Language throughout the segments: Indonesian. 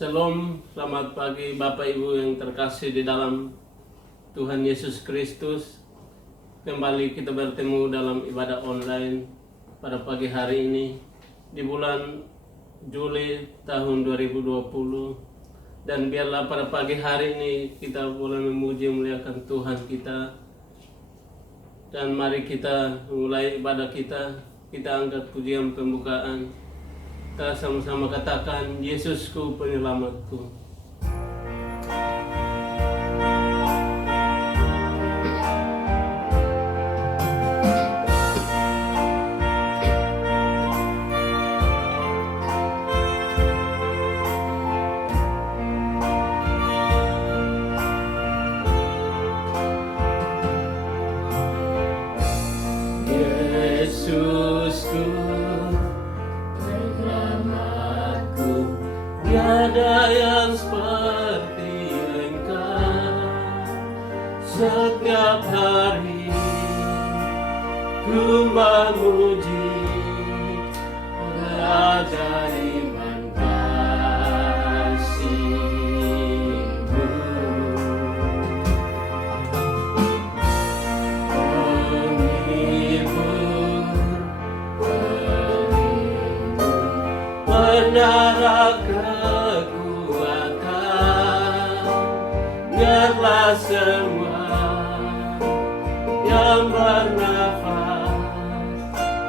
Shalom, selamat pagi Bapak Ibu yang terkasih di dalam Tuhan Yesus Kristus. Kembali kita bertemu dalam ibadah online pada pagi hari ini di bulan Juli tahun 2020. Dan biarlah pada pagi hari ini kita boleh memuji memuliakan Tuhan kita. Dan mari kita mulai ibadah kita angkat pujian pembukaan. Kita sama-sama katakan, Yesusku penyelamatku. Yesusku tiada yang seperti Engkau. Setiap hari ku memuji keajaiban kasih-Mu. Penghibur biarlah semua yang bernafas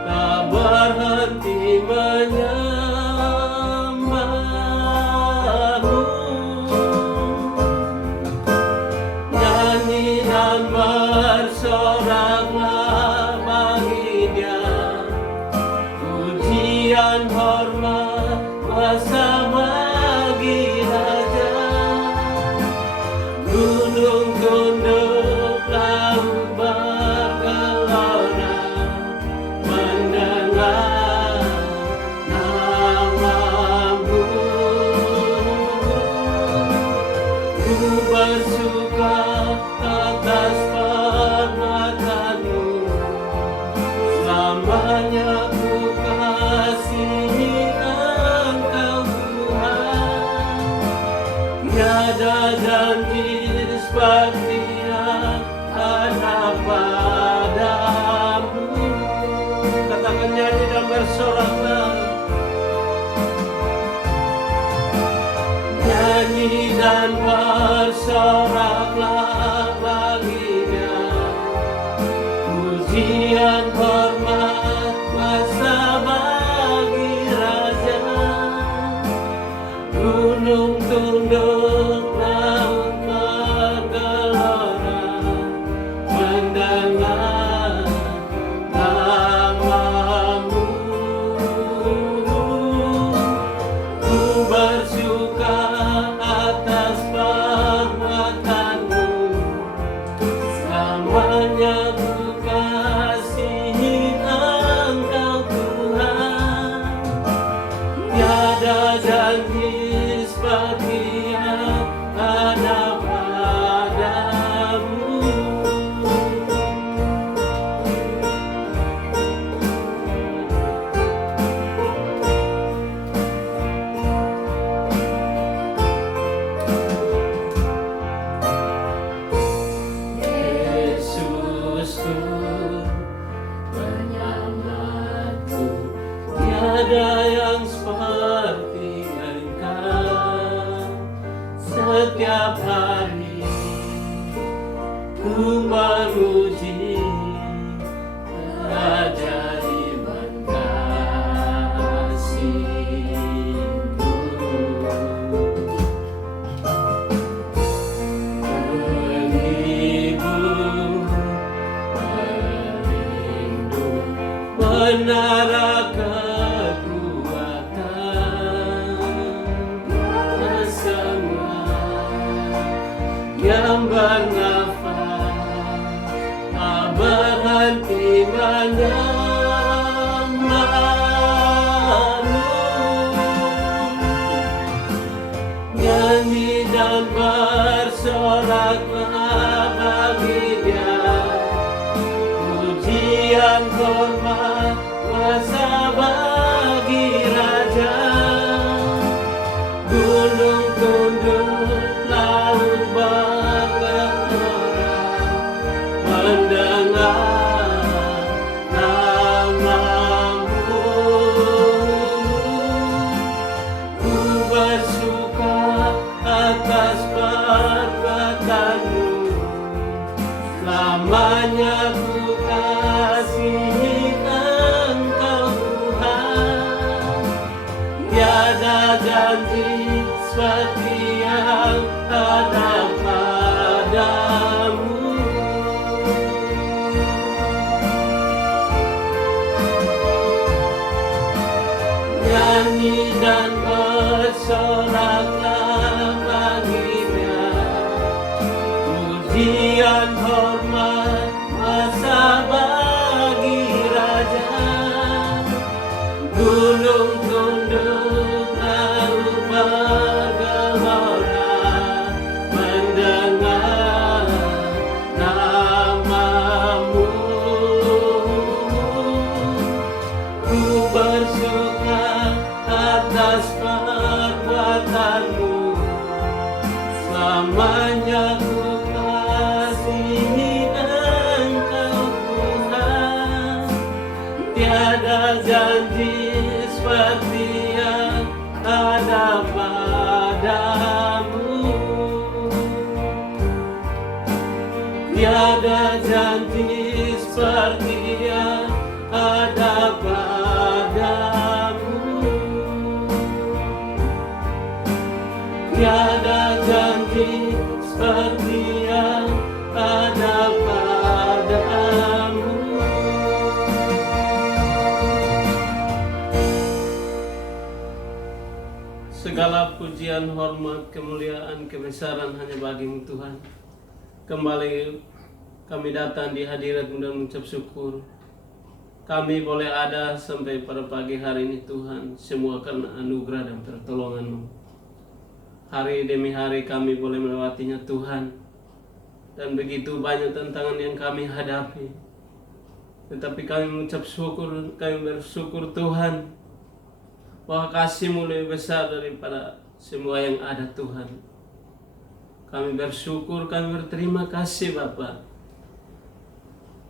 tak berhenti menyembah-Mu. Nyanyi dan bersoraklah bagi Dia, pujian hormat kuasa bagi Raja. Gunung tunduk, laut bergelora mendengar nama-Mu. Ku bersuka atas perbuatan-Mu, selamanya ku kasihi Engkau Tuhan. Tiada janji seperti yang ada padamu. Katakan, nyanyi dan bersoraklah. Nyanyi dan bersoraklah baginya, pujian hormat kuasa bagi Raja. Gunung tunduk, laut bergelora mendengar nama-Mu. Ku bersuka atas perbuatan-Mu, selamanya ku kasihi Engkau Tuhan. Tiada janji seperti yang ada padamu. Yesusku penyelamatku, tiada yang seperti Engkau. Setiap hari ku memuji keajaiban kasih-Mu. Penghibur, pelindung, menara kekuatan, semua yang bernafas janji seperti yang ada padamu. Nyanyi dan bersoraklah baginya, pujian hormat masa bagi Raja. Gunung tunduk lalu bergelora mendengar namamu. Ku bersuka atas perbuatanmu, selamanya ku kasihi Engkau Tuhan. Tiada janji seperti yang ada padamu. Tiada janji seperti yang ada padamu. Tiada janji seperti yang ada padamu. Segala pujian, hormat, kemuliaan, kebesaran hanya bagi-Mu Tuhan. Kembali kami datang di hadirat-Mu dan mengucap syukur. Kami boleh ada sampai pada pagi hari ini Tuhan, semua karena anugerah dan pertolongan-Mu. Hari demi hari kami boleh melewatinya Tuhan, dan begitu banyak tantangan yang kami hadapi. Tetapi kami mengucap syukur, kami bersyukur Tuhan, bahwa kasih-Mu lebih besar daripada semua yang ada Tuhan. Kami bersyukur, kami berterima kasih Bapa.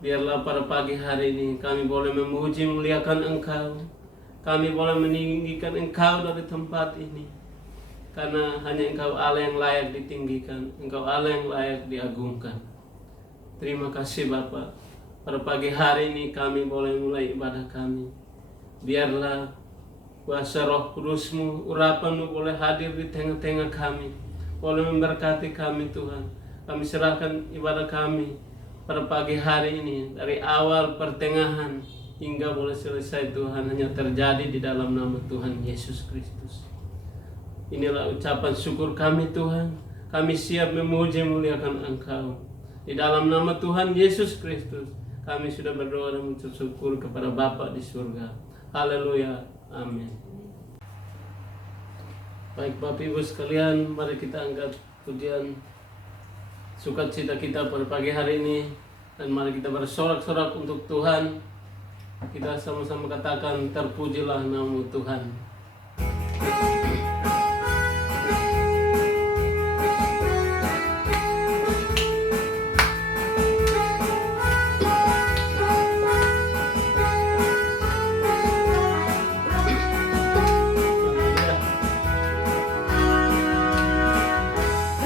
Biarlah pada pagi hari ini kami boleh memuji memuliakan Engkau. Kami boleh meninggikan Engkau dari tempat ini. Karena hanya Engkau Allah yang layak ditinggikan, Engkau Allah yang layak diagungkan. Terima kasih Bapa. Pada pagi hari ini kami boleh mulai ibadah kami. Biarlah kuasa Roh Kudus-Mu, urapan-Mu boleh hadir di tengah-tengah kami, boleh memberkati kami Tuhan. Kami serahkan ibadah kami pada pagi hari ini, dari awal pertengahan hingga boleh selesai Tuhan, hanya terjadi di dalam nama Tuhan Yesus Kristus. Inilah ucapan syukur kami Tuhan. Kami siap memuji memuliakan Engkau. Di dalam nama Tuhan Yesus Kristus kami sudah berdoa dan mengucap syukur kepada Bapa di surga. Haleluya. Amin. Baik Bapak Ibu sekalian, mari kita angkat pujian sukacita kita pada pagi hari ini, dan mari kita bersorak-sorak untuk Tuhan. Kita sama-sama katakan, terpujilah nama Tuhan.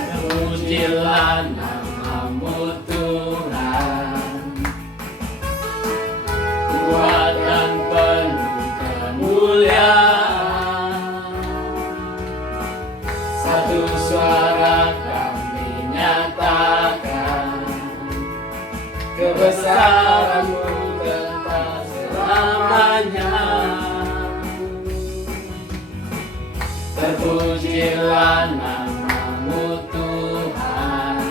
Terpujilah nama-Mu Tuhan, kuat dan penuh kemuliaan. Satu suara kami nyatakan, kebesaran-Mu kekal selamanya. Terpujilah nama-Mu Tuhan,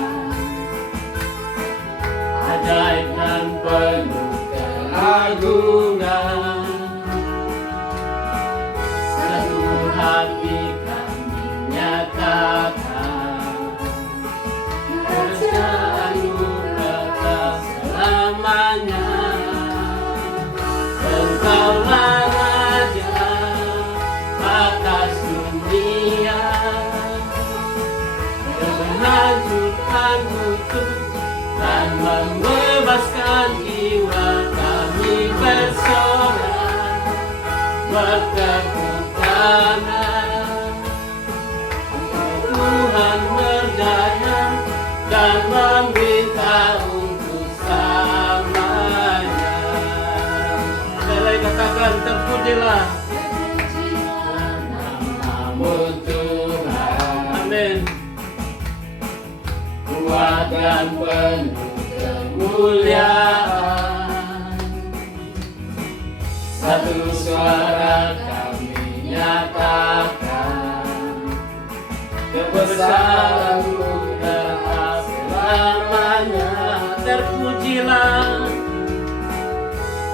ajaib dan penuh keagungan. Satu hati kami nyatakan, kerajaan-Mu kekal selamanya. Engkaulah Raja atas dunia, menghancurkan kutuk dan membebaskan jiwa. Kami bersorak, bertepuk tangan, Tuhan berdaya dan meminta untuk selamanya. Sekali katakan, terpujilah nama-Mu akan penuh kemuliaan. Satu suara kami nyatakan, kebesaran-Mu tetap selamanya. Terpujilah,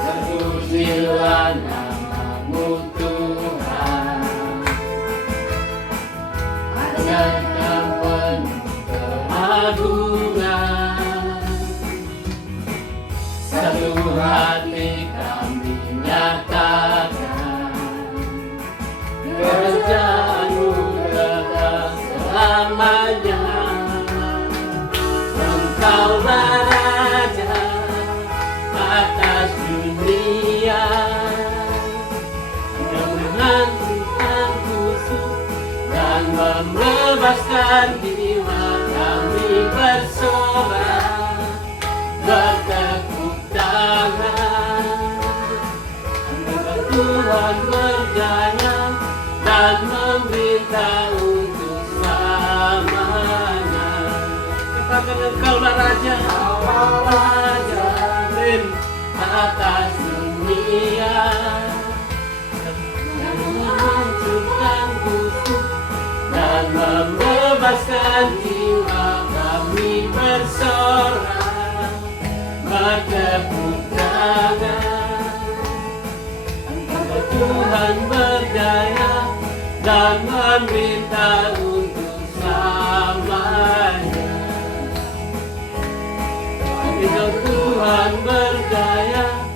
terpujilah nama-Mu Tuhan. Ajarkan penuh keagungan. Satu hati kami nyatakan, kerajaan-Mu tetap selamanya. Engkaulah Raja atas dunia, dengan Tuhan khusus dan membebaskan jiwa kami bersorak, bertepuk tangan. Tuhan berjaya dan memerintah untuk selamanya. Katakan Engkaulah Raja, Raja atas dunia, yang menghancurkan khusus dan membebaskan jiwa kami bersorak, bertepuk tangan. Tuhan berjaya dan memerintah untuk selamanya. Tuhan berjaya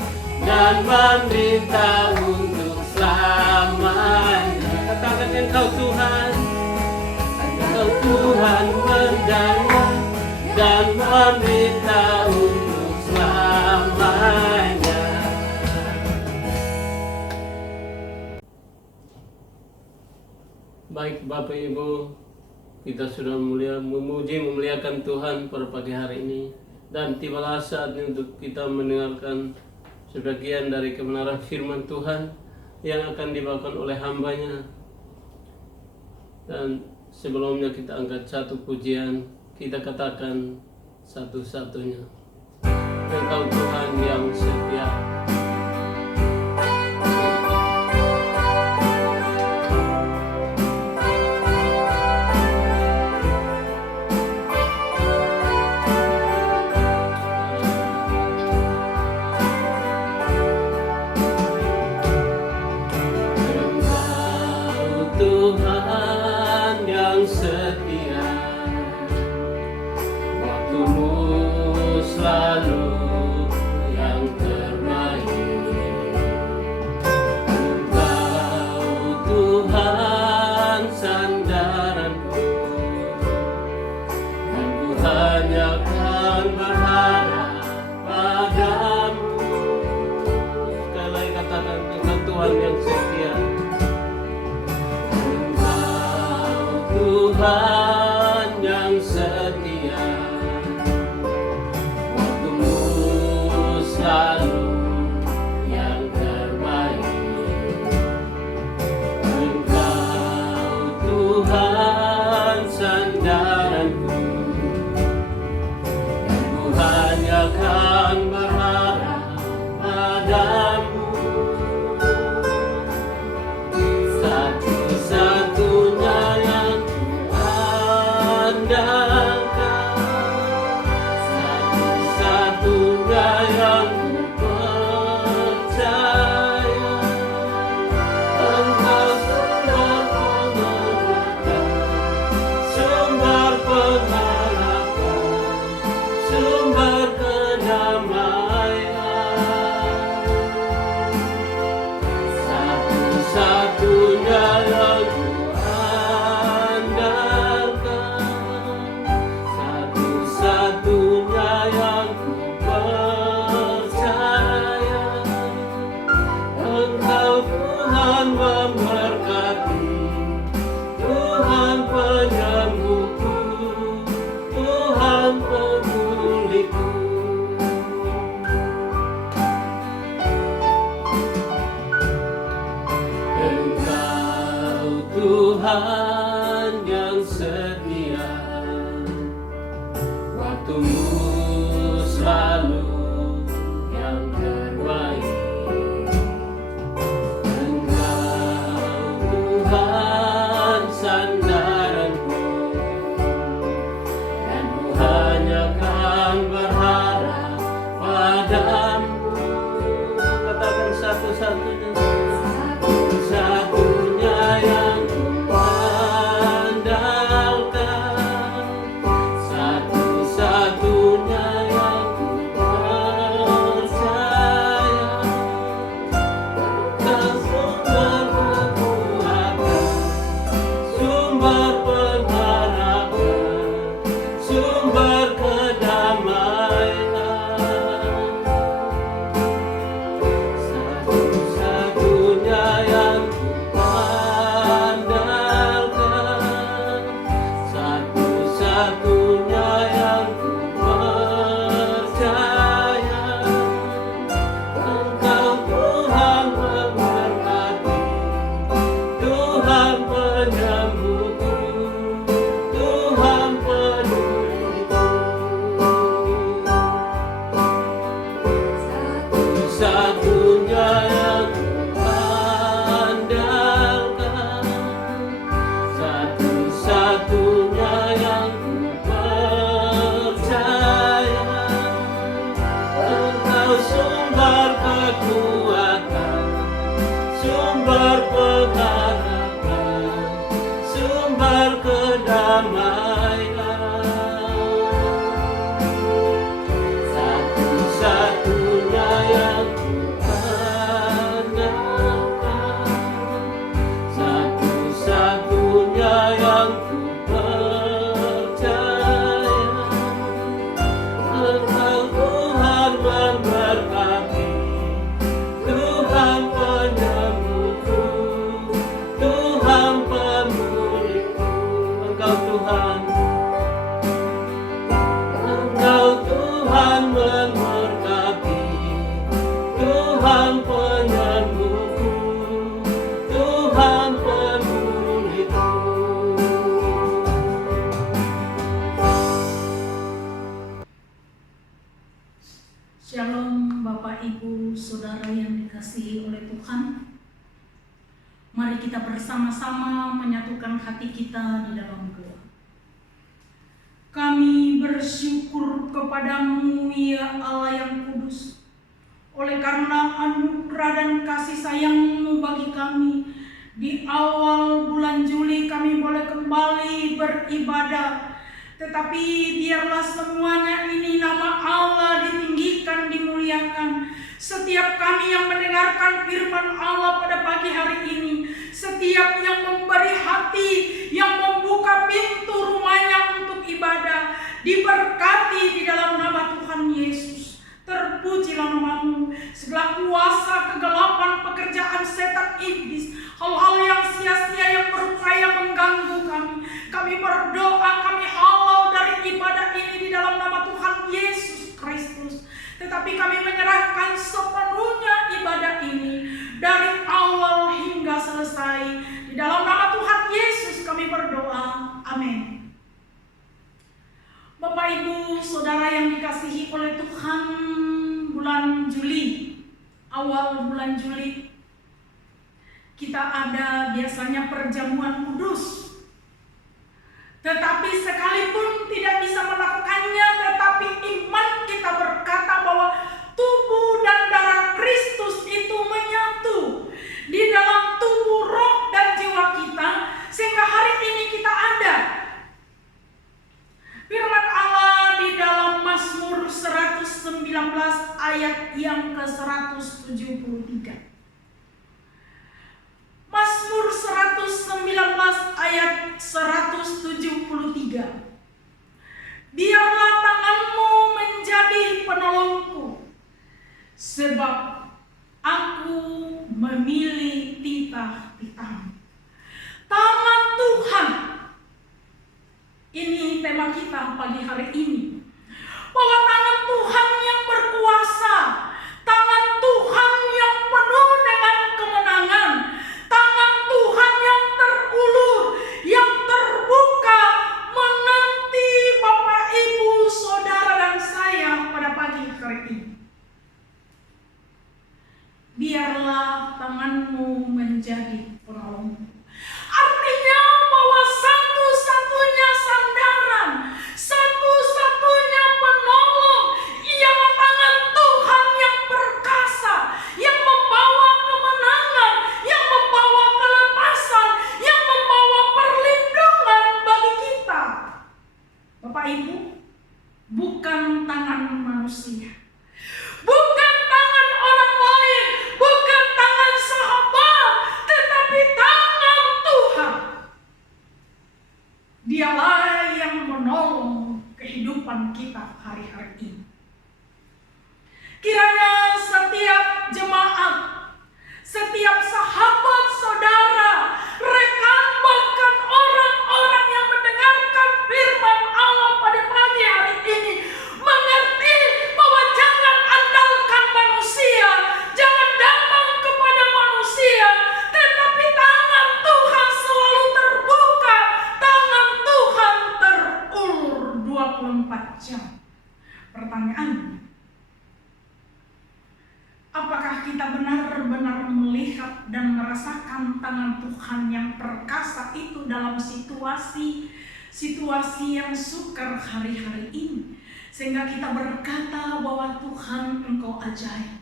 dan memerintah untuk selamanya. Katakan Engkau Tuhan, Engkau Tuhan berjaya dan memerintah untuk selamanya. Baik Bapak Ibu, kita sudah memuliakan Tuhan pada pagi hari ini, dan tibalah saatnya untuk kita mendengarkan sebagian dari kebenaran firman Tuhan yang akan dibawakan oleh hambanya. Dan sebelumnya kita angkat satu pujian, kita katakan satu-satunya, Engkau Tuhan yang setia. Tuhan yang setia, waktu-Mu selalu yang terbaik. Engkau Tuhan sandaranku, dan ku hanya akan berharap padamu. Satu-satunya yang andalkan, satu-satunya yang percaya. Engkau sumber pengharapan, sumber kedamaian. Satu-satunya yang Tuhan yang setia, tumbuh selalu yang terbaik. Engkau Tuhan sandaranku, dan ku hanya kan berharap padamu. Katakan satu-satunya, satu-satunya yang ku andalkan, satu-satunya yang ku percaya. Engkau sumber kekuatan, sumber pengharapan, sumber kedamaian. Satu-satunya yang ku andalkan, satu-satunya yang ku percaya. Engkau Tuhan memberkati, Tuhan penyembuhku, Tuhan penuliku. Satu-satunya yang ku andalkan, satu-satunya yang ku percaya. Engkau sumber kekuatan, sumber pengharapan, sumber kedamaian. Satu-satunya yang ku andalkan, satu-satunya yang ku percaya. Engkau Tuhan memberkati, Tuhan penyembuhku, Tuhan pemulihku. Engkau Tuhan, Engkau Tuhan memberkati, Tuhan penyembuhku, Tuhan pemulihku. Shalom Bapak Ibu Saudara yang dikasihi oleh Tuhan. Mari kita bersama-sama menyatukan hati kita di dalam doa. Kami bersyukur kepadamu ya Allah yang kudus, oleh karena anugerah dan kasih sayang-Mu bagi kami. Di awal bulan Juli kami boleh kembali beribadah, tetapi biarlah semuanya ini nama Allah ditinggikan, dimuliakan. Setiap kami yang mendengarkan firman Allah pada pagi hari ini, setiap yang memberi hati, yang membuka pintu rumahnya untuk ibadah, diberkati di dalam nama Tuhan Yesus. Terpujilah nama-Mu. Segala kuasa kegelapan pekerjaan setan iblis, hal-hal yang sia-sia yang berupaya mengganggu kami berdoa, kami halau dari ibadah ini di dalam nama Tuhan Yesus Kristus. Tetapi kami menyerahkan sepenuhnya ibadah ini dari awal hingga selesai. Di dalam nama Tuhan Yesus kami berdoa. Amin. Bapak Ibu Saudara yang dikasihi oleh Tuhan, bulan Juli, awal bulan Juli, kita ada biasanya perjamuan kudus. Tetapi sekalipun tidak bisa melakukannya, tetapi iman kita berkata bahwa tubuh dan darah Kristus itu menyatu di dalam tubuh, roh, dan jiwa kita, sehingga hari ini kita ada. Firman Allah di dalam Mazmur 119 ayat yang ke-173. Mazmur 119 ayat 173. Biarlah tangan-Mu menjadi penolongku, sebab aku memilih titah-titah-Mu. Tangan Tuhan. Ini tema kita pagi hari ini. Bahwa tangan Tuhan yang berkuasa, tangan Tuhan yang penuh dengan kemenangan, tangan Tuhan yang terulur, yang terbuka menanti Bapak Ibu Saudara Dialah yang menolong kehidupan kita hari-hari ini. Kiranya setiap jemaat, setiap sahabat, saudara, rekan, bahkan orang-orang yang mendengarkan firman Allah pada pagi hari ini mengerti bahwa jangan andalkan manusia, jangan datang kepada manusia, tetapi tangan Tuhan selalu terbuka, tangan Tuhan terulur 24 jam. Pertanyaannya, apakah kita benar-benar melihat dan merasakan tangan Tuhan yang perkasa itu dalam situasi yang sukar hari-hari ini, sehingga kita berkata bahwa Tuhan, Engkau ajaib.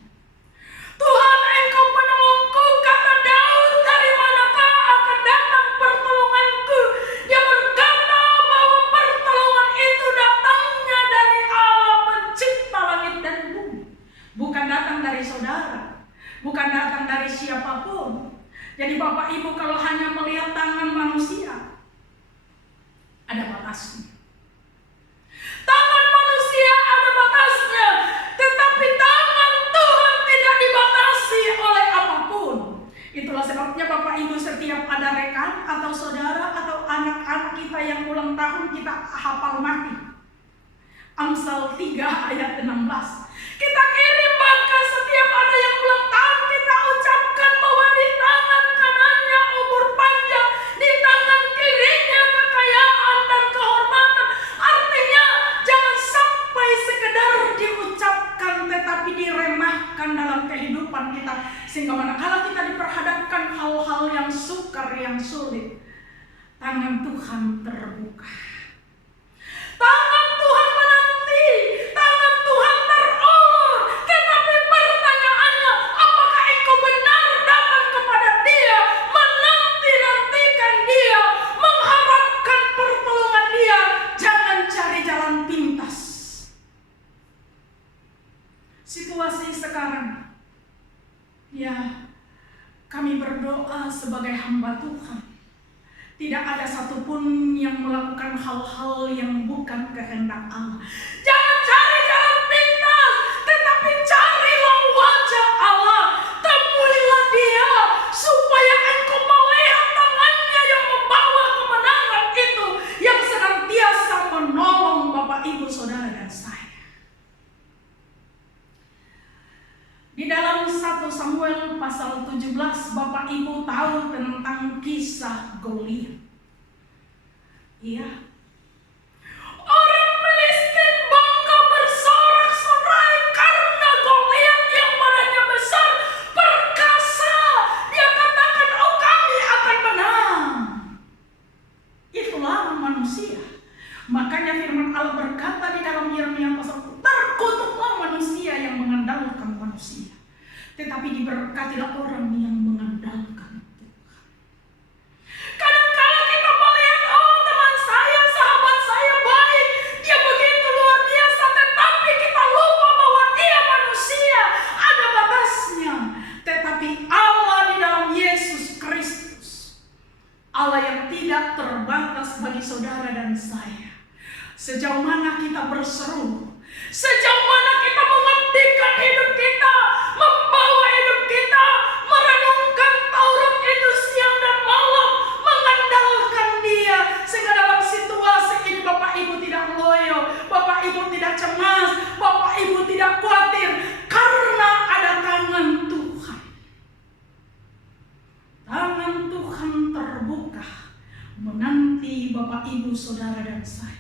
Tuhan, Engkau penolongku, kata Daud, dari manakah akan datang pertolonganku? Dia berkata bahwa pertolongan itu datangnya dari Allah pencipta langit dan bumi. Bukan datang dari saudara, bukan datang dari siapapun. Jadi Bapak Ibu, kalau hanya melihat tangan manusia, ada batasnya. Tangan manusia ada batasnya, tetapi tangan Tuhan tidak dibatasi oleh apapun. Itulah sebabnya Bapak Ibu, setiap ada rekan atau saudara atau anak-anak kita yang ulang tahun, kita hafal mati Amsal 3 ayat 16. Kita kirim, bahkan setiap ada yang ulang tahun kita ucapkan bahwa di tangan kanannya umur panjang, di tangan kirinya kekayaan dan kehormatan. Artinya jangan sampai sekedar diucapkan tetapi diremehkan dalam kehidupan kita, sehingga manakala kita diperhadapkan hal-hal yang sukar, yang sulit, tangan Tuhan terbuka. Tangan Tuhan menanti, tangan Tuhan terulur. Tetapi pertanyaannya, apakah engkau benar datang kepada Dia, menanti-nantikan Dia, mengharapkan pertolongan Dia? Jangan cari jalan pintas. Situasi sekarang, ya, kami berdoa sebagai hamba Tuhan. Tidak ada satupun yang melakukan hal-hal yang bukan kehendak Allah. Jangan cari jalan pintas, tetapi carilah wajah Allah. Temuilah Dia, supaya engkau melihat tangannya yang membawa kemenangan itu, yang senantiasa menolong Bapak, Ibu, Saudara, dan saya. Di dalam 1 Samuel pasal 17, Bapak Ibu tahu tentang kisah Goliat. Iya. Orang Filistin bangga bersorak-sorai karena Goliat yang badannya besar, perkasa. Dia katakan, oh, kami akan menang. Itulah manusia. Makanya firman Allah berkata di dalam Yeremia pasal 1, terkutuklah manusia yang mengandalkan manusia, tetapi diberkatilah orang yang mengandalkan Tuhan. Kadang-kala kita melihat, oh, teman saya, sahabat saya baik, dia begitu luar biasa, tetapi kita lupa bahwa dia manusia, ada batasnya. Tetapi Allah di dalam Yesus Kristus, Allah yang tidak terbatas bagi saudara dan saya. Sejauh mana kita berseru, sejauh mana kita mengabdikan hidup kita, membawa hidup kita, merenungkan Taurat itu siang dan malam, mengandalkan Dia, sehingga dalam situasi ini Bapak Ibu tidak loyo, Bapak Ibu tidak cemas, Bapak Ibu tidak khawatir, karena ada tangan Tuhan. Tangan Tuhan terbuka menanti Bapak, Ibu, Saudara, dan saya.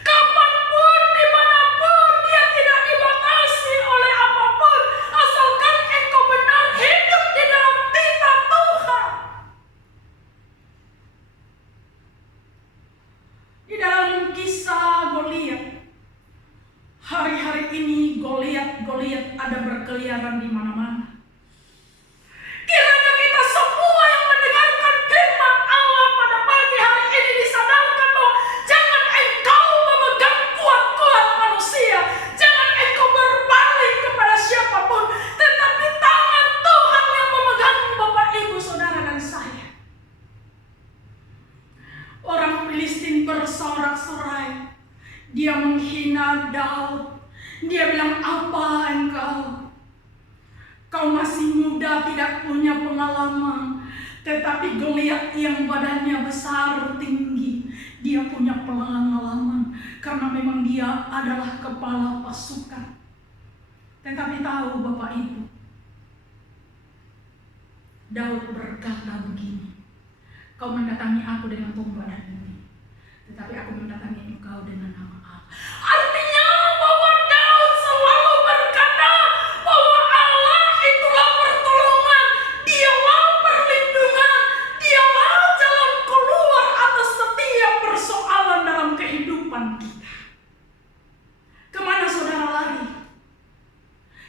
Kapanpun, dimanapun, Dia tidak dibatasi oleh apapun, asalkan engkau benar hidup di dalam titah Tuhan. Di dalam kisah Goliat, hari-hari ini Goliat ada berkeliaran di mana-mana. Kiranya kita semua yang mendengarkan firman Allah pada pagi hari ini disadarkan bahwa jangan engkau memegang kuat-kuat manusia, jangan engkau berpaling kepada siapapun, tetapi tangan Tuhan yang memegang Bapak, Ibu, Saudara, dan saya. Orang bersorak-sorai. Dia menghina Daud. Dia bilang, apa engkau? Kau masih muda, tidak punya pengalaman. Tetapi Goliat yang badannya besar, tinggi, dia punya pengalaman. Karena memang dia adalah kepala pasukan. Tetapi tahu Bapak Ibu, Daud berkata begini, kau mendatangi aku dengan tombak dan ini, tetapi aku mendatangi engkau dengan nama Allah. Artinya bahwa Daud selalu berkata bahwa Allah itulah pertolongan, dialah perlindungan, dialah jalan keluar atas setiap persoalan dalam kehidupan kita. Kemana saudara lari?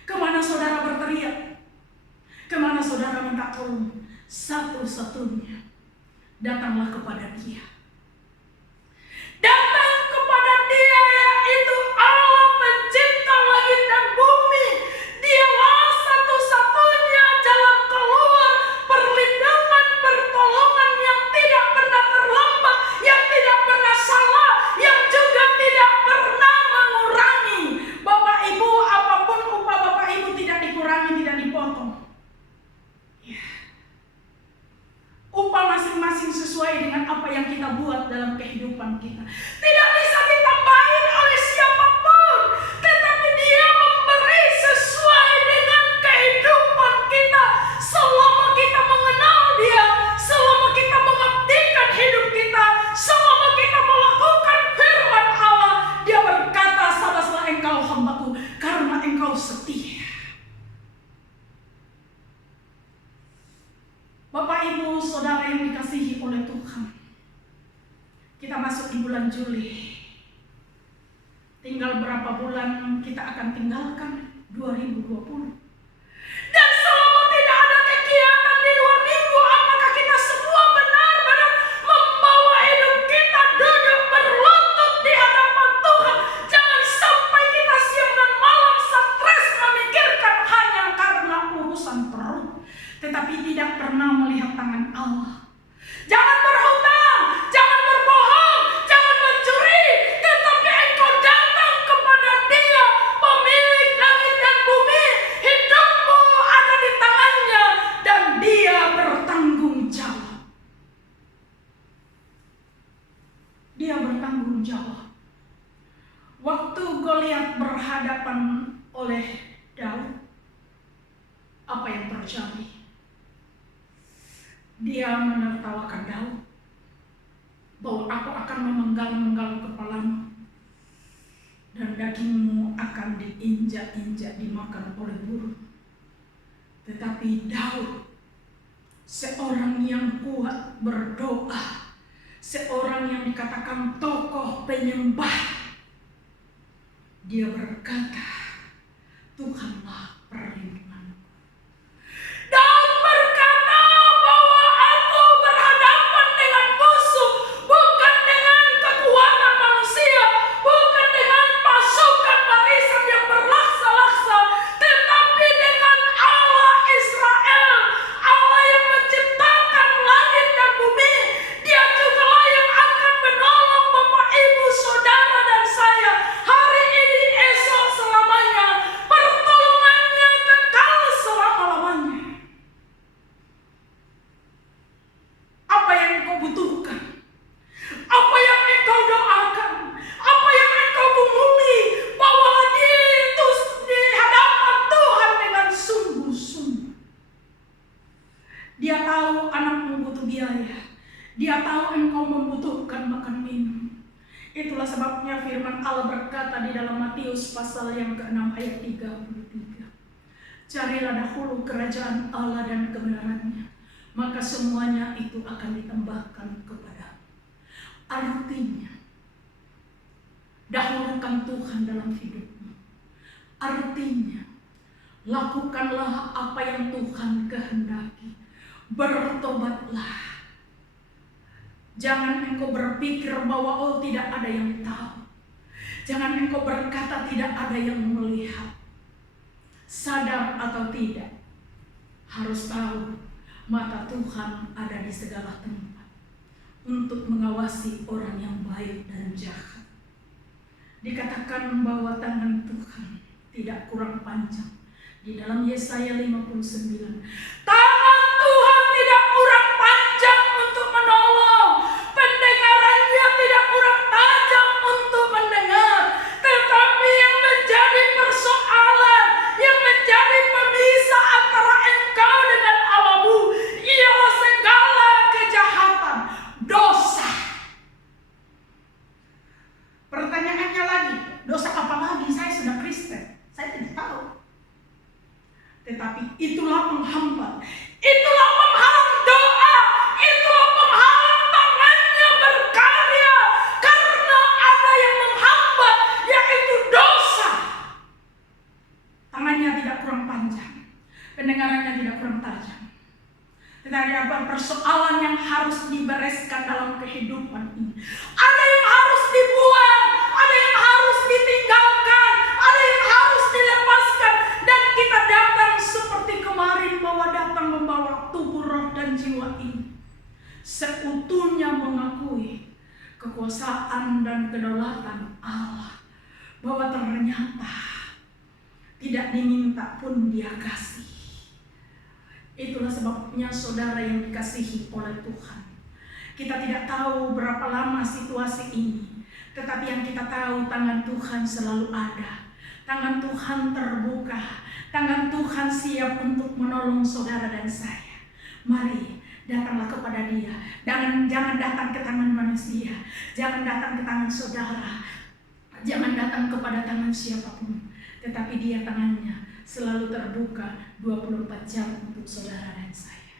Kemana saudara berteriak? Kemana saudara minta tolong? Satu-satunya, datanglah kepada Dia. Datang kepada Dia, yaitu Allah pencipta langit dan bumi. Dialah satu-satunya jalan keluar, perlindungan, pertolongan yang tidak pernah terlambat, yang tidak pernah salah, yang juga tidak pernah mengurangi. Bapak Ibu, apapun upah Bapak Ibu tidak dikurangi, tidak dipotong. Upah masing-masing sesuai dengan apa yang kita buat dalam kehidupan kita. Tidak bisa ditambahin oleh siapapun, tetapi Dia memberi sesuai dengan kehidupan kita. Selama kita mengenal Dia, selama kita mengabdikan hidup kita, selama kita melakukan firman Allah, Dia berkata, sabaslah engkau hambaku, karena engkau setia. Bapak, Ibu, Saudara yang dikasihi oleh Tuhan, kita masuk di bulan Juli. Tinggal berapa bulan kita akan tinggalkan 2020. Dan selama tidak ada kegiatan di luar minggu, apakah kita semua benar-benar membawa hidup kita duduk berlutut di hadapan Tuhan? Jangan sampai kita siang dan malam stres memikirkan hanya karena urusan perut, tetapi tidak pernah melihat tangan Allah. Jangan berhutang, jangan berbohong, jangan mencuri, tetapi engkau datang kepada Dia, pemilik langit dan bumi. Hidupmu ada di tangannya dan Dia bertanggung jawab. Dia bertanggung jawab. Waktu Goliat berhadapan oleh Daud, apa yang terjadi? Dia menertawakan Daud bahwa aku akan memenggal-menggal kepalamu dan dagingmu akan diinjak-injak dimakan oleh burung. Tetapi Daud, seorang yang kuat berdoa, seorang yang dikatakan tokoh penyembah, dia berkata, Tuhanlah perlindunganku. Daud berkata bahwa aku berhadapan dengan musuh, bukan dengan kekuatan manusia, bukan dengan pasukan barisan yang berlaksa-laksa, tetapi dengan Allah Israel, Allah yang menciptakan langit dan bumi. Dia jugalah yang akan menolong Bapak, Ibu, Saudara, dan saya hari ini, esok, selamanya. Pertolongannya kekal selama-lamanya. Apa yang engkau butuhkan, apa yang engkau doakan, apa yang engkau gumuli, bawalah itu di hadapan Tuhan dengan sungguh-sungguh. Dia tahu anakmu butuh biaya. Dia tahu engkau membutuhkan makan minum. Itulah sebabnya firman Allah berkata di dalam Matius pasal yang ke-6 ayat 33. Carilah dahulu kerajaan Allah dan kebenarannya, maka semuanya itu akan ditambahkan kepadamu. Artinya, dahulukan Tuhan dalam hidupmu. Artinya, lakukanlah apa yang Tuhan kehendaki. Bertobatlah. Jangan engkau berpikir bahwa oh tidak ada yang tahu. Jangan engkau berkata tidak ada yang melihat. Sadar atau tidak, harus tahu mata Tuhan ada di segala tempat. untuk mengawasi orang yang baik dan jahat. Dikatakan bahwa tangan Tuhan tidak kurang panjang. Di dalam Yesaya 59, tangan Tuhan tidak kurang panjang untuk menolong, pendengarannya tidak kurang tajam untuk mendengar. Tetapi yang menjadi persoalan, yang menjadi pemisah antara engkau dengan Allahmu ialah segala kejahatan, dosa. Pertanyaannya lagi, dosa apa lagi? Saya sudah Kristen, saya tidak tahu. Tetapi itulah penghambat, itulah penghalang doa, itulah penghalang tangannya berkarya. Karena ada yang menghambat, yaitu dosa. Tangannya tidak kurang panjang, pendengarannya tidak kurang tajam. Tetapi ada persoalan yang harus dibereskan dalam kehidupan ini. Ada yang harus dibuang, ada yang harus ditinggalkan, ada yang harus dilepaskan. Dan kita datang seperti kemarin, bahwa datang membawa tubuh, roh, dan jiwa ini seutuhnya mengakui kekuasaan dan kedaulatan Allah, bahwa ternyata tidak diminta pun Dia kasih. Itulah sebabnya saudara yang dikasihi oleh Tuhan, kita tidak tahu berapa lama situasi ini, tetapi yang kita tahu tangan Tuhan selalu ada. Tangan Tuhan terbuka, tangan Tuhan siap untuk menolong saudara dan saya. Mari datanglah kepada Dia. Jangan datang ke tangan manusia, jangan datang ke tangan saudara, jangan datang kepada tangan siapapun, tetapi Dia tangannya selalu terbuka 24 jam untuk saudara dan saya.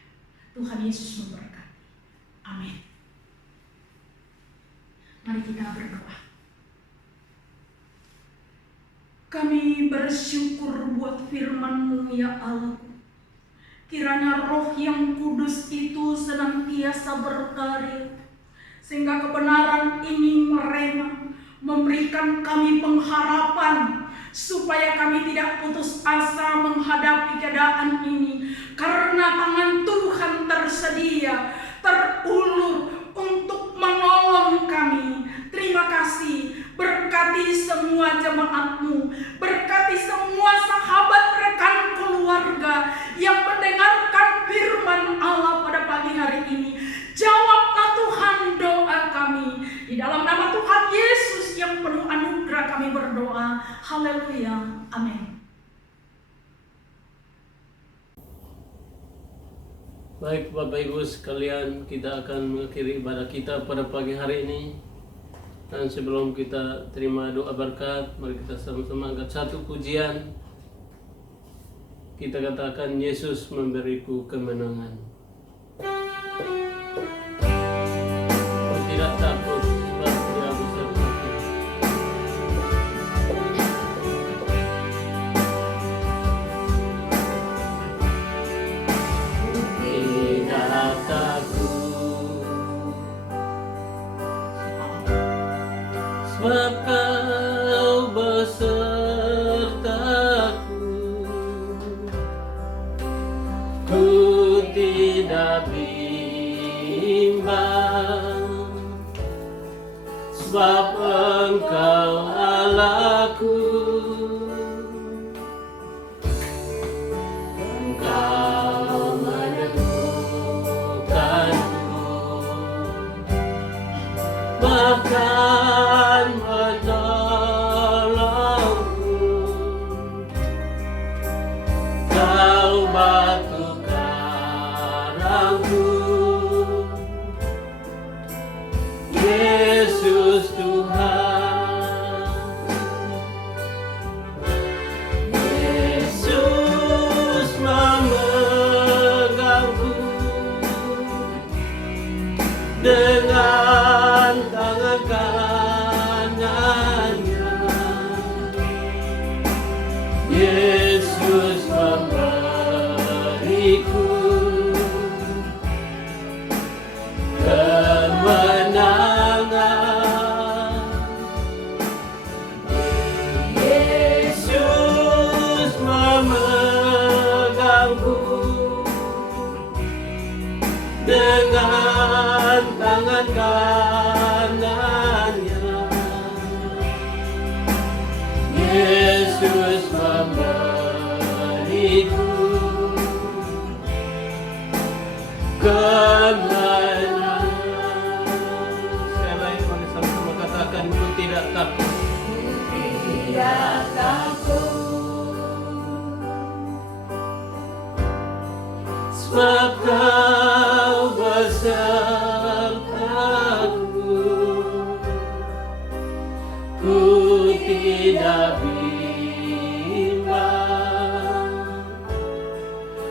Tuhan Yesus memberkati. Amin. Mari kita berdoa. Kami bersyukur buat firman-Mu ya Allah. Kiranya Roh yang kudus itu senantiasa berkarya, sehingga kebenaran ini merema, memberikan kami pengharapan, supaya kami tidak putus asa menghadapi keadaan ini. Karena tangan Tuhan tersedia, terulur untuk menolong kami. Terima kasih. Berkati semua jemaat-Mu, berkati semua sahabat, rekan, keluarga yang mendengarkan firman Allah pada pagi hari ini. Jawablah Tuhan doa kami. Di dalam nama Tuhan Yesus yang penuh anugerah kami berdoa. Haleluya. Amin. Baik Bapak Ibu sekalian, kita akan mengakhiri ibadah kita pada pagi hari ini. Dan sebelum kita terima doa berkat, mari kita sama-sama angkat satu pujian. Kita katakan, Yesus memberiku kemenangan. Aku tidak takut sebab Dia besertaku. Tidak takut sebab Kau besertaku. Ku tidak bimbang sebab Engkau Allahku. Engkau meneguhkanku, bahkan menolongku. Kau batu karangku, Yesus Tuhan. Yesus memegangku dengan tangan kanannya. Yesus memberiku kemenangan. Yesus memegangku dengan tangan kanannya. Yesus memberiku kemenangan. Sekali lagi mari sama-sama katakan, ku tidak takut. Tidak takut, Sebab Kau besertaku, ku tidak bimbang,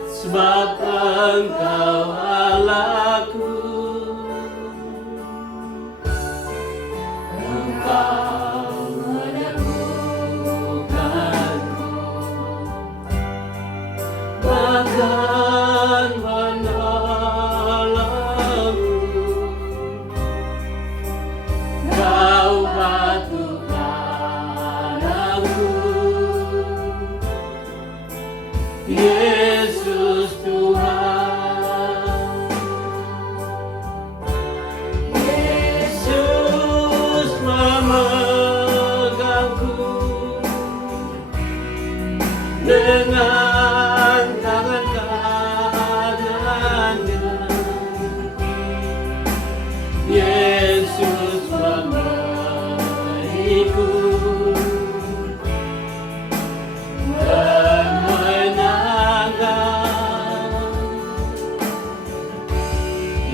sebab Engkau Allahku, Engkau meneguhkanku, bahkan menolongku. Kau batu karangku, Yesus Tuhan. Yesus memegangku dengan tangan kanannya. Yesus memberiku kemenangan.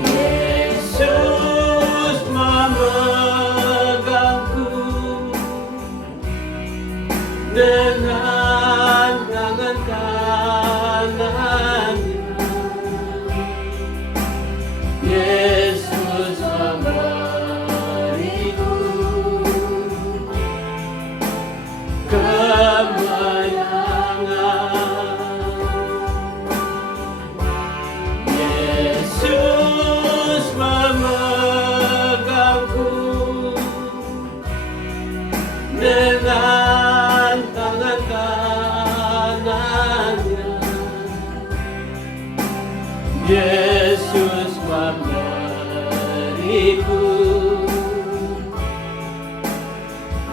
Yesus memegangku dengan tangan kanannya. Yesus memberiku kemenangan. Yesus memegangku dengan tangan kanannya. Yesus memberiku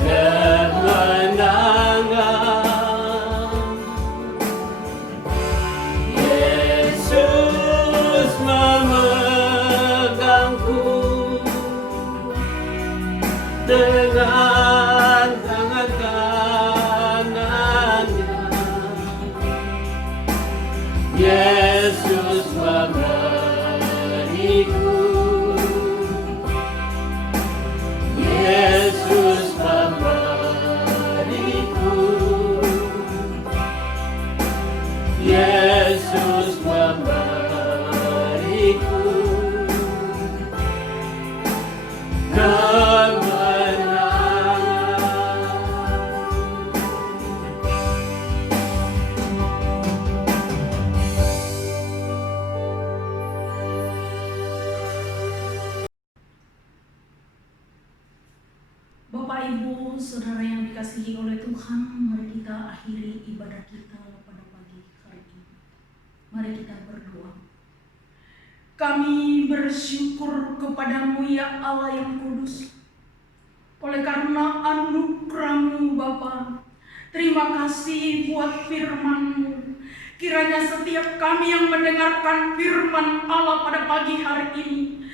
kemenangan. Yesus memegangku dengan tangan kanannya. Yesus memberiku, Yesus memberiku, Yesus memberiku Bapak Ibu, Saudara yang dikasihi oleh Tuhan, mari kita akhiri ibadah kita pada pagi hari ini. Mari kita berdoa. Kami bersyukur kepadamu ya Allah yang kudus, oleh karena anugerah-Mu Bapa. Terima kasih buat firman-Mu. Kiranya setiap kami yang mendengarkan firman Allah pada pagi hari ini,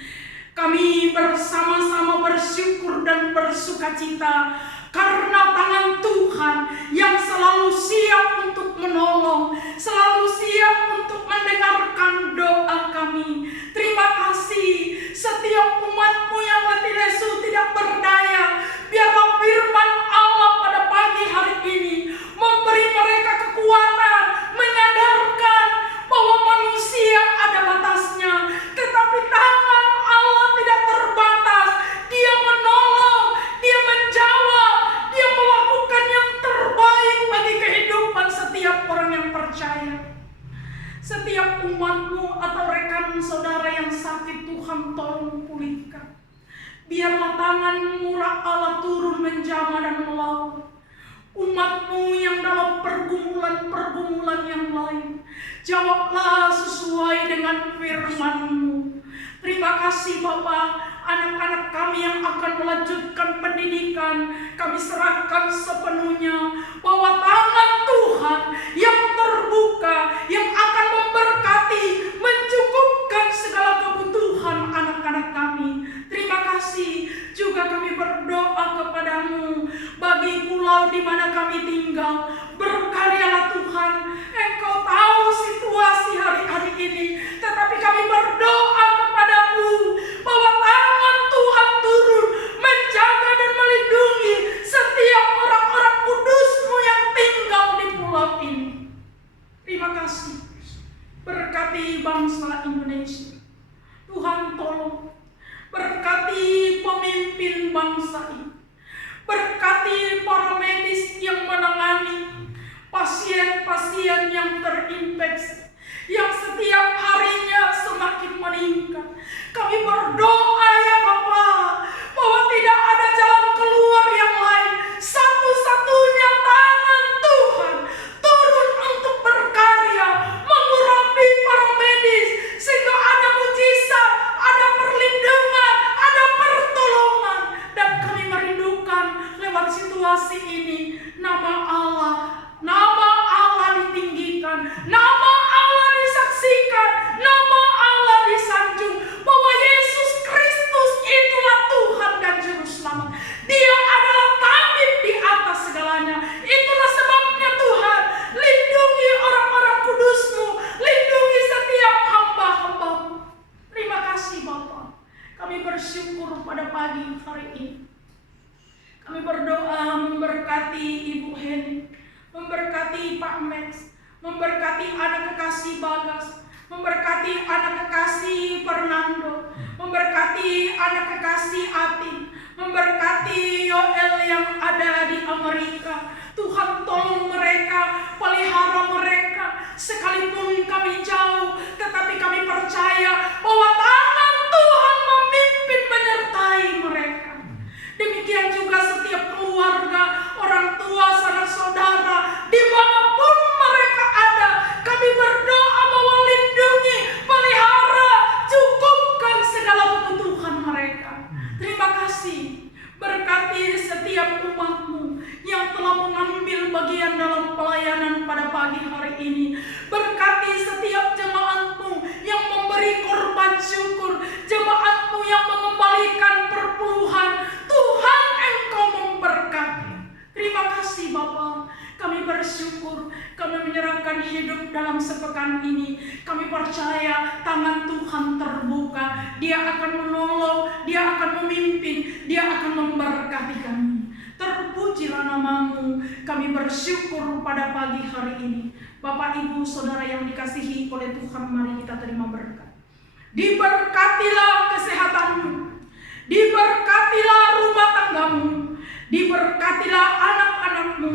kami bersama-sama bersyukur dan bersukacita karena tangan Tuhan yang selalu siap untuk menolong, selalu siap untuk mendengarkan doa kami. Terima kasih setiap umat-Mu yang mati lesu tidak berdaya. Biarlah firman Allah pada pagi hari ini memberi mereka kekuatan, menyadarkan bahwa manusia ada batasnya, tetapi tangan Allah tidak terbatas. Dia menolong, Dia menjawab, Dia melakukan yang terbaik bagi kehidupan setiap orang yang percaya. Setiap umat-Mu atau rekan saudara yang sakit, Tuhan tolong pulihkan. Biarlah tangan murah Allah turun menjamah dan melaut umat-Mu yang dalam pergumulan-pergumulan yang lain. Jawablah sesuai dengan firman-Mu. Terima kasih Bapa, anak-anak kami yang akan melanjutkan pendidikan, kami serahkan sepenuhnya bahwa tangan Tuhan yang terbuka, yang akan memberkati, mencukupkan segala kebutuhan anak-anak kami. Terima kasih juga kami berdoa kepadamu bagi pulau di mana kami tinggal. Berkaryalah Tuhan, Engkau tahu situasi hari-hari ini, tetapi kami berdoa kepadamu bahwa tangan Tuhan turun menjaga dan melindungi setiap orang-orang kudus-Mu yang tinggal di pulau ini. Terima kasih. Berkati bangsa Indonesia. Tuhan tolong. Berkati pemimpin bangsa ini. Berkati para medis yang menangani pasien-pasien yang terinfeksi, yang setiap harinya semakin meningkat. Kami berdoa ya Bapa, bahwa tidak ada jalan keluar yang lain. Satu-satunya tangan Tuhan turun untuk berkarya, mengurapi para medis, sehingga ada mujizat, ada perlindungan, ada pertolongan. Dan kami merindukan lewat situasi ini, nama Allah ditinggikan, nama Allah disaksikan, nama Allah disanjung, bahwa Yesus Kristus itulah Tuhan dan Juru Selamat. Dia adalah tabib di atas segalanya. Itulah sebabnya Tuhan, lindungi orang-orang kudus-Mu, lindungi setiap hamba-hamba-Mu. Terima kasih Bapa. Kami bersyukur pada pagi hari ini. Kami berdoa memberkati Ibu Heni, memberkati Pak Max, memberkati anak kekasih Bagas, memberkati anak kekasih Fernando, memberkati anak kekasih Atin, memberkati Yoel yang ada di Amerika. Tuhan tolong mereka, pelihara mereka, sekalipun kami jauh, tetapi kami percaya bahwa tangan Tuhan memimpin menyertai mereka. Demikian juga setiap keluarga, orang tua, sanak saudara, dimanapun mereka ada, kami berdoa bahwa lindungi, pelihara, cukupkan segala kebutuhan mereka. Terima kasih. Berkati setiap umat-Mu yang telah mengambil bagian dalam pelayanan pada pagi hari ini. Berkati setiap jemaat-Mu yang memberi korban syukur, jemaat-Mu yang mengembalikan perpuluhan. Tuhan, Engkau memberkati. Terima kasih Bapa. Kami bersyukur, kami menyerahkan hidup dalam sepekan ini. Kami percaya tangan Tuhan terbuka. Dia akan menolong, Dia akan memimpin, Dia akan memberkati kami. Terpujilah nama-Mu. Kami bersyukur pada pagi hari ini. Bapak, Ibu, Saudara yang dikasihi oleh Tuhan, mari kita terima berkat. Diberkatilah kesehatan-Mu, diberkatilah rumah tangga-Mu, diberkatilah anak-anak-Mu,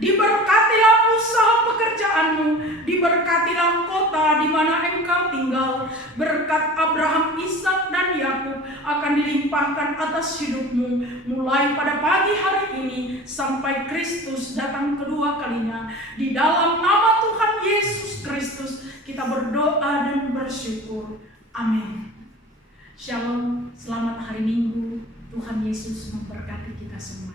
diberkatilah usaha pekerjaan-Mu, diberkatilah kota di mana Engkau tinggal. Berkat Abraham, Ishak, dan Yakub akan dilimpahkan atas hidup-Mu mulai pada pagi hari ini sampai Kristus datang kedua kalinya. Di dalam nama Tuhan Yesus Kristus kita berdoa dan bersyukur. Amin. Shalom, selamat hari Minggu. Tuhan Yesus memberkati kita semua.